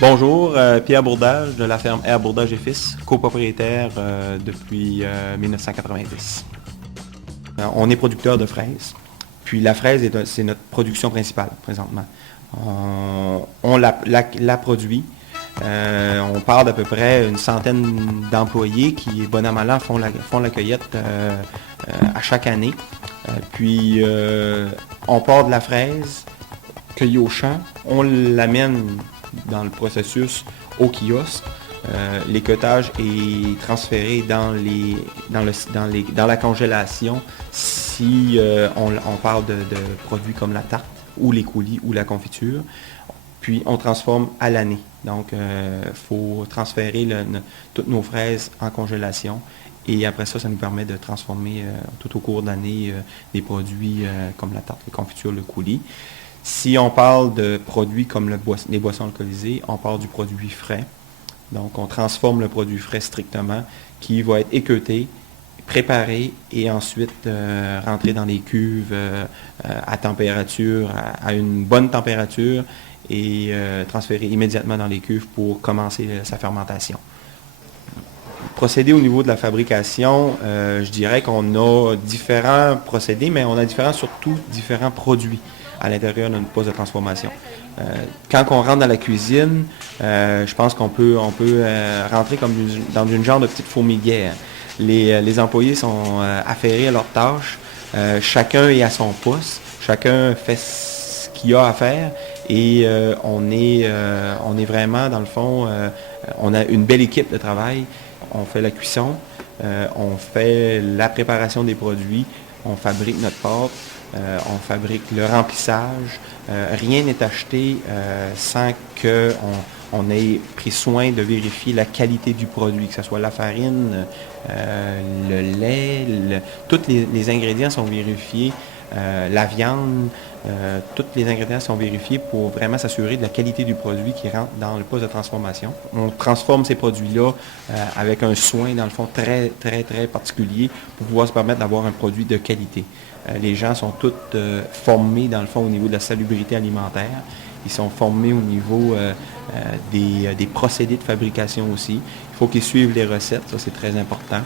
Bonjour, Pierre Bourdage de la ferme R. Bourdage et Fils, copropriétaire depuis 1990. On est producteur de fraises, puis la fraise, c'est notre production principale présentement. On la produit. On parle d'à peu près une centaine d'employés qui, bon an mal an, font la cueillette à chaque année. Puis on part de la fraise cueillie au champ, on l'amène dans le processus au kiosque. L'écotage est transféré dans la congélation si on parle de produits comme la tarte ou les coulis ou la confiture. Puis on transforme à l'année. Donc, il faut transférer toutes nos fraises en congélation. Et après ça, ça nous permet de transformer tout au cours de l'année des produits comme la tarte, les confitures, le coulis. Si on parle de produits comme les boissons alcoolisées, on parle du produit frais. Donc, on transforme le produit frais strictement qui va être équeuté, préparé et ensuite rentré dans les cuves à température, à une bonne température et transféré immédiatement dans les cuves pour commencer sa fermentation. Procédé au niveau de la fabrication, je dirais qu'on a différents procédés, mais on a surtout différents produits à l'intérieur de notre poste de transformation. Quand on rentre dans la cuisine, je pense qu'on peut rentrer comme dans une genre de petite fourmilière. Les employés sont affairés à leurs tâches, chacun est à son poste, chacun fait ce qu'il a à faire et on est vraiment, dans le fond, on a une belle équipe de travail. On fait la cuisson, on fait la préparation des produits, on fabrique notre pâte, on fabrique le remplissage. Rien n'est acheté sans qu'on ait pris soin de vérifier la qualité du produit, que ce soit la farine, le lait, tous les ingrédients sont vérifiés, la viande, tous les ingrédients sont vérifiés pour vraiment s'assurer de la qualité du produit qui rentre dans le poste de transformation. On transforme ces produits-là avec un soin, dans le fond, très, très, très particulier pour pouvoir se permettre d'avoir un produit de qualité. Les gens sont tous formés, dans le fond, au niveau de la salubrité alimentaire. Ils sont formés au niveau des procédés de fabrication aussi. Il faut qu'ils suivent les recettes, ça c'est très important.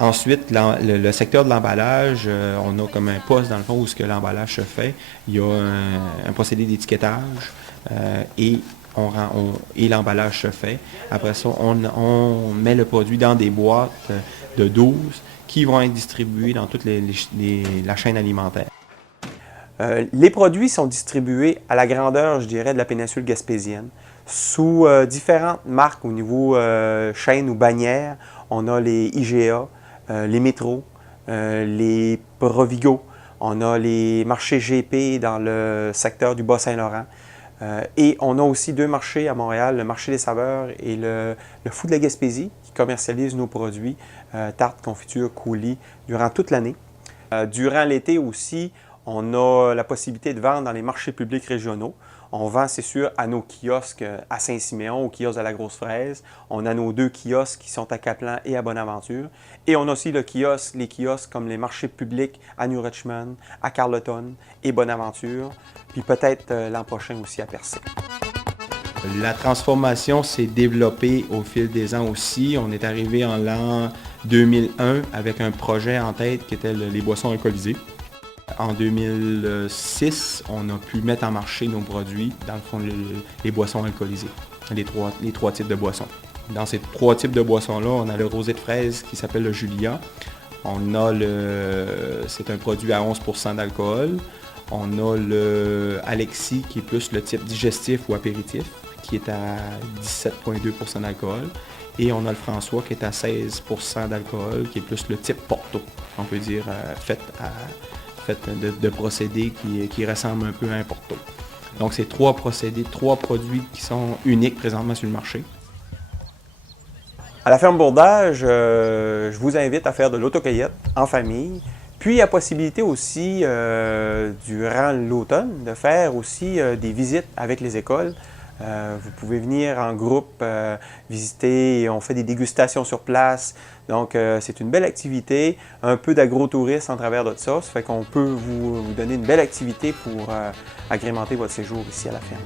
Ensuite, le secteur de l'emballage, on a comme un poste dans le fond où ce que l'emballage se fait. Il y a un procédé d'étiquetage et l'emballage se fait. Après ça, on met le produit dans des boîtes de 12 qui vont être distribués dans toute la chaîne alimentaire. Les produits sont distribués à la grandeur, je dirais, de la péninsule gaspésienne, sous différentes marques au niveau chaîne ou bannière. On a les IGA, les Métro, les Provigo, on a les marchés GP dans le secteur du Bas-Saint-Laurent. Et on a aussi deux marchés à Montréal, le marché des saveurs et le Fou de la Gaspésie, qui commercialise nos produits, tartes, confitures, coulis, durant toute l'année. Durant l'été aussi, on a la possibilité de vendre dans les marchés publics régionaux. On vend, c'est sûr, à nos kiosques à Saint-Siméon, au kiosque de la Grosse Fraise. On a nos deux kiosques qui sont à Caplan et à Bonaventure. Et on a aussi les kiosques comme les marchés publics à New Richmond, à Carleton et Bonaventure. Puis peut-être l'an prochain aussi à Percé. La transformation s'est développée au fil des ans aussi. On est arrivé en l'an 2001 avec un projet en tête qui était les boissons alcoolisées. En 2006, on a pu mettre en marché nos produits, dans le fond, les boissons alcoolisées, les trois types de boissons. Dans ces trois types de boissons-là, on a le rosé de fraise qui s'appelle le Julia. C'est un produit à 11% d'alcool. On a le Alexis qui est plus le type digestif ou apéritif, qui est à 17,2% d'alcool. Et on a le François qui est à 16% d'alcool, qui est plus le type Porto, on peut dire, fait de procédés qui ressemblent un peu à un Porto. Donc c'est trois produits qui sont uniques présentement sur le marché. À la ferme Bourdage, je vous invite à faire de l'autocueillette en famille. Puis, il y a possibilité aussi, durant l'automne, de faire aussi des visites avec les écoles. Vous pouvez venir en groupe visiter, on fait des dégustations sur place. Donc, c'est une belle activité, un peu d'agro-tourisme en travers de ça. Ça fait qu'on peut vous donner une belle activité pour agrémenter votre séjour ici à la ferme.